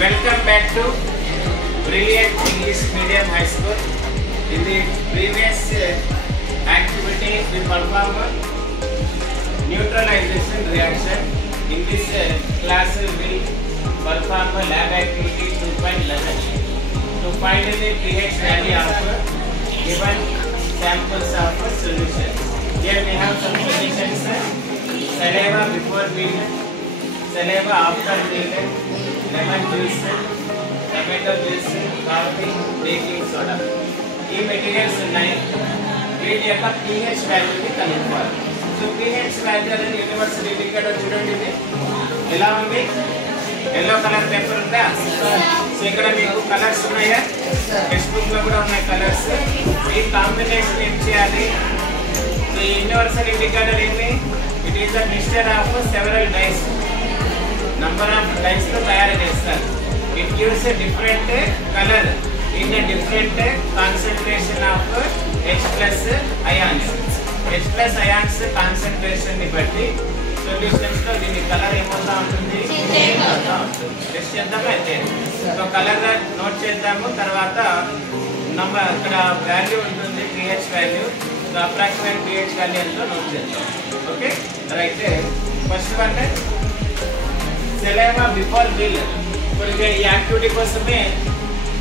Welcome back to Brilliant English Medium High School. In the previous activity, we performed neutralization reaction. In this class, we will perform a lab activity 2.11 to find the pH value of given samples of solution. Here we have some solutions: saliva before meal, saliva after meal, lemon juice, tomato juice, coffee, baking soda. ఈ materials ఉన్నాయి. వీటి యొక్క pH వాల్యూని కనుక్కోవాలి. So pH value అనేది universal indicator చూడండి. ఇది ఎలా ఉంది? ఎల్లో కలర్ పేపర్ ఉందా? సో ఇక్కడ మీకు కలర్స్ ఉన్నాయా? టెక్స్ట్ బుక్ లో కూడా ఉన్నాయి కలర్స్. ఈ కాంబినేషన్ ఏం చేయాలి? సో ఈ యూనివర్సల్ ఇండికేటర్ ఏంటి? It is the mixture of several dyes. Number of dyes తో తయారు చేస్తారు. It gives a different colour in a different concentration of H plus ions. H plus ions concentration ni batti solutions lo dini color emota untundi change avta untundi. Test cheddama ante so color note chedamu tarvata number ikkada value untundi pH value. So approximate pH value ento note chedam. Okay, right. First one saliva before meal. ఇప్పుడు ఈ activity కోసమే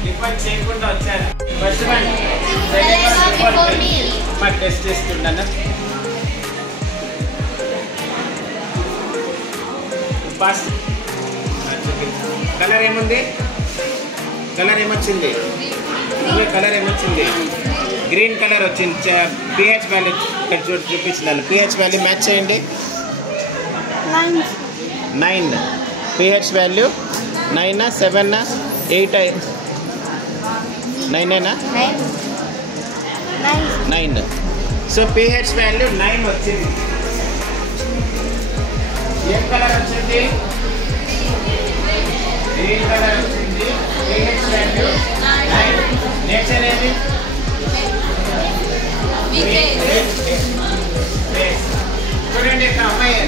define చేయకుండా వచ్చారు. First one సaliva before meal. మరి test చేస్తున్నాను. First colour ఏముంది? Colour ఏమొచ్చింది? కలర్ ఏమొచ్చింది? గ్రీన్ కలర్ వచ్చింది. pH వాల్యూ ఇక్కడ చూపించినాను. pH వాల్యూ మ్యాచ్ చేయండి. 9 pH value 9 7 8 9 9. So pH value 9 వచ్చింది. ఏ కలర్ వచ్చింది? గ్రీన్ కలర్ వచ్చింది. pH value 9. నేచర్ ఏది? చూడండి ఇక్కడ అమ్మాయి.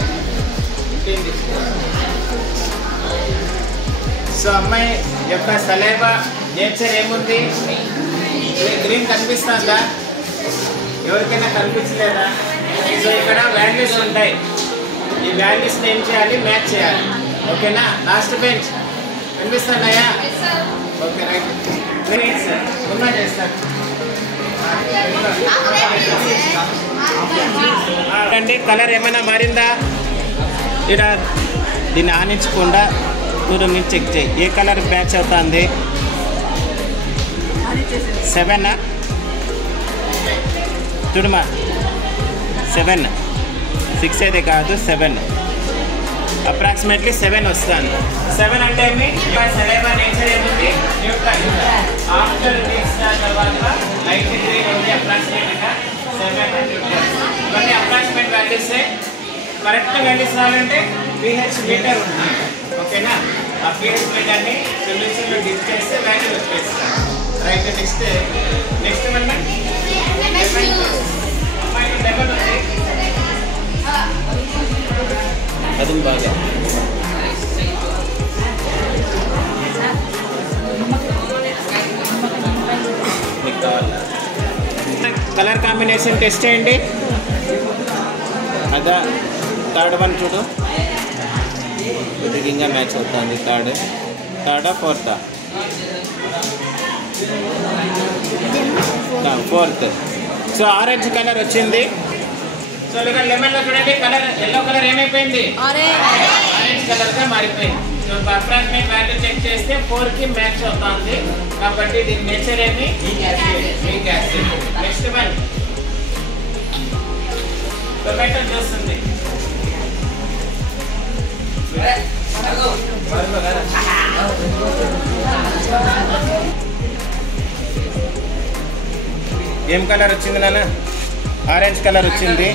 సో అమ్మాయి యొక్క సలైవా నేచర్ ఏముంది? గ్రీన్ కనిపిస్తుందా? ఎవరికైనా కనిపించలేదా? సో ఇక్కడ వాల్యూస్ ఉంటాయి. ఈ వాల్యూస్ని ఏం చేయాలి? మ్యాచ్ చేయాలి. ఓకేనా? లాస్ట్ బెంచ్ కనిపిస్తున్నాయా? Okay, right. ఉన్నా చేస్తాను. అంటే కలర్ ఏమైనా మారిందా? ఇక్కడ దీన్ని ఆనించకుండా దూరం నుంచి చెక్ చేయి. ఏ కలర్ మ్యాచ్ అవుతుంది? 7 చూడమా. 7 6 అయితే కాదు, 7 అప్రాక్సిమేట్లీ 7 వస్తుంది. 7 అంటే ఏమి? సలైవా నేచర్ ఏముంది? న్యూట్రల్. ఆఫ్టర్ మిక్స్ తర్వాత లైట్ గ్రీన్ ఉంది. అప్రాక్సిమేట్గా 7 న్యూట్రల్. ఇవన్నీ అప్రాక్సిమేట్ వాల్యూస్. కరెక్ట్ వాల్యూస్ రావాలంటే pH మీటర్ ఉంది. ఓకేనా? ఆ pH మీటర్ని సొల్యూషన్లో డిప్ చేస్తే వాల్యూ వచ్చేస్తాం. రైట్. నెక్స్ట్ వన్ లెమన్ ఉంది. అది బాగా కలర్ కాంబినేషన్ టెస్ట్ చేయండి. అదా థర్డ్ వన్ చూడు. ఇంకా మ్యాచ్ అవుతుంది. థర్డా ఫోర్తా? 4th. సో ఆరెంజ్ కలర్ వచ్చింది. సో ఇక్కడ లెమన్ లో చూడండి కలర్ ఎల్లో కలర్ ఏమైపోయింది? ఆరెంజ్ కలర్ గా మారిపోయింది. సో అప్రాక్సిమేట్ వాల్యూ చెక్ చేస్తే 4కి మ్యాచ్ అవుతుంది. కాబట్టి దీని నేచర్ ఏమి? Weak acid. Next one tomato juice ఉంది. ఏం కలర్ వచ్చింది నాన్న? ఆరెంజ్ కలర్ వచ్చింది.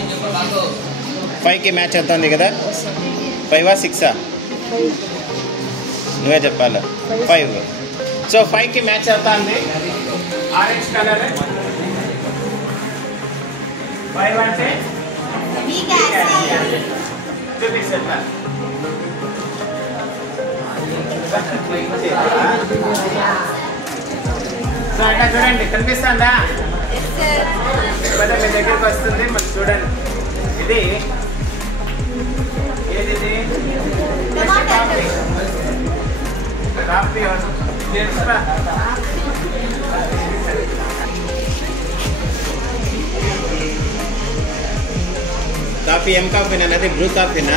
5కి మ్యాచ్ అవుతుంది కదా? 5 6? నువ్వే చెప్పాలి. 5. సో 5కి మ్యాచ్ అవుతుంది ఆరెంజ్ కలర్. 5 అంటే చూపిస్తా. సో అట్లా చూడండి, కనిపిస్తుందా? మీ దగ్గరికి వస్తుంది, మరి చూడండి. ఇది ఏది? కాఫీ తెలుసురా? కాఫీ ఏం కాఫీనా? అది బ్లూ కాఫీనా?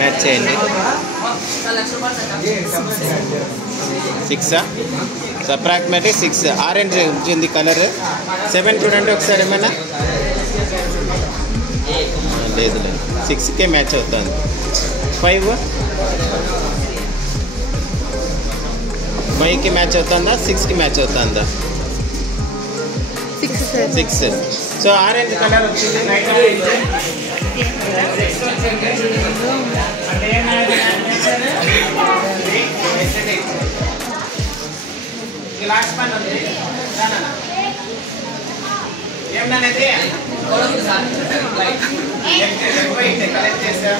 మ్యాచ్ చేయండి. 6 అప్రాక్సిమేట్లీ 6. ఆరెంజ్ వచ్చింది కలర్. 7 చూడండి ఒకసారి. ఏమైనా లేదు, 6కే మ్యాచ్ అవుతుంది. 5కి మ్యాచ్ అవుతుందా? 6కి మ్యాచ్ అవుతుందా? 6. సో ఆరెంజ్ కలర్ వచ్చింది. లాస్ట్ పని ఉంది ఏమన్నది కలెక్ట్ చేసాం.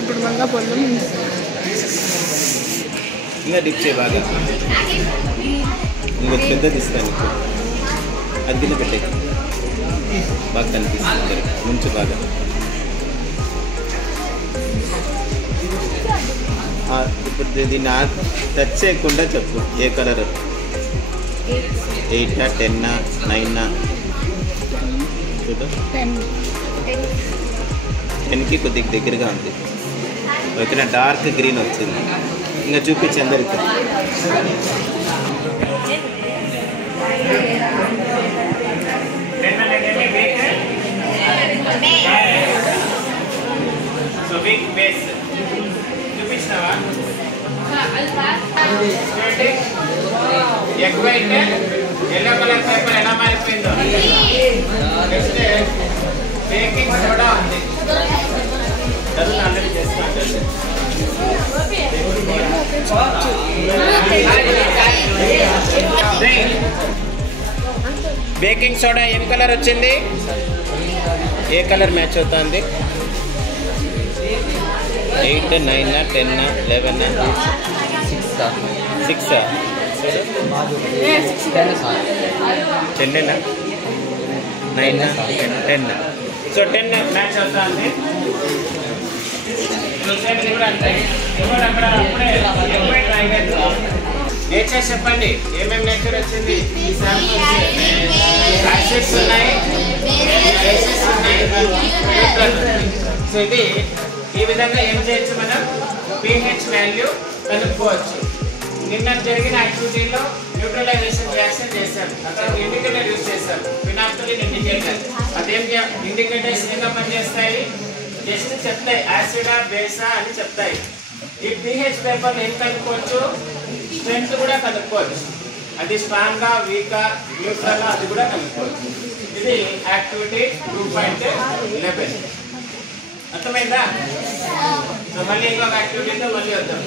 ఇప్పుడు బాగా పొలం ఇంకా డిప్ చేయ బాగా. ఇంకొక పెద్దది ఇస్తాను. అద్దెలు పెట్టే బాగా కనిపిస్తుంది. ముంచు బాగా. ఇప్పుడు దీన్ని టచ్ చేయకుండా చెప్పు. ఏ కలర్? 8, 10, 9 చూడు. 10కి కొద్దిగా దగ్గరగా ఉంది. ఓకేనా? డార్క్ గ్రీన్ వచ్చింది. ఇంకా చూపించి అందరికి. సో బిగ్ బేస్ చూపించినావా? Egg white yellow colour paper ఎలా మారిపోయిందో. నెక్స్ట్ బేకింగ్ సోడా ఉంది. చదువు అందరికీ చేస్తాను. బేకింగ్ సోడా ఏం కలర్ వచ్చింది? ఏ కలర్ మ్యాచ్ అవుతుంది? 8, 9, 10, 11, 6 10, 9, 10. సో 10 మ్యాచ్ అవుతుంది. నేచర్ చెప్పండి, ఏమేమి నేచర్ వచ్చింది? యాసిడ్స్ ఉన్నాయి, బేసెస్ ఉన్నాయి. సో ఇది ఈ విధంగా ఏం చేయొచ్చు? మనం pH వాల్యూ కనుక్కోవచ్చు. నిన్న జరిగిన యాక్టివిటీలో న్యూట్రలైజేషన్ రియాక్షన్ చేశాం. అక్కడ ఇండికేటర్ యూజ్ చేశాం, ఫినాప్థలిన్ ఇండికేటర్. అదేం ఇండికేటర్స్ ఏగా పనిచేస్తాయి? జస్ట్ చెప్తాయి యాసిడా బేసా అని చెప్తాయి. ఈ pH పేపర్ ఏం కనుక్కోవచ్చు? స్ట్రెంత్ కూడా కనుక్కోవచ్చు. అది స్ట్రాంగ్గా, వీకా, న్యూట్రల్ అది కూడా కనుక్కోవచ్చు. ఇది యాక్టివిటీ 2.11. అర్థమైందా? సో మళ్ళీ ఇంకొక యాక్టివిటీతో మళ్ళీ వద్దాం.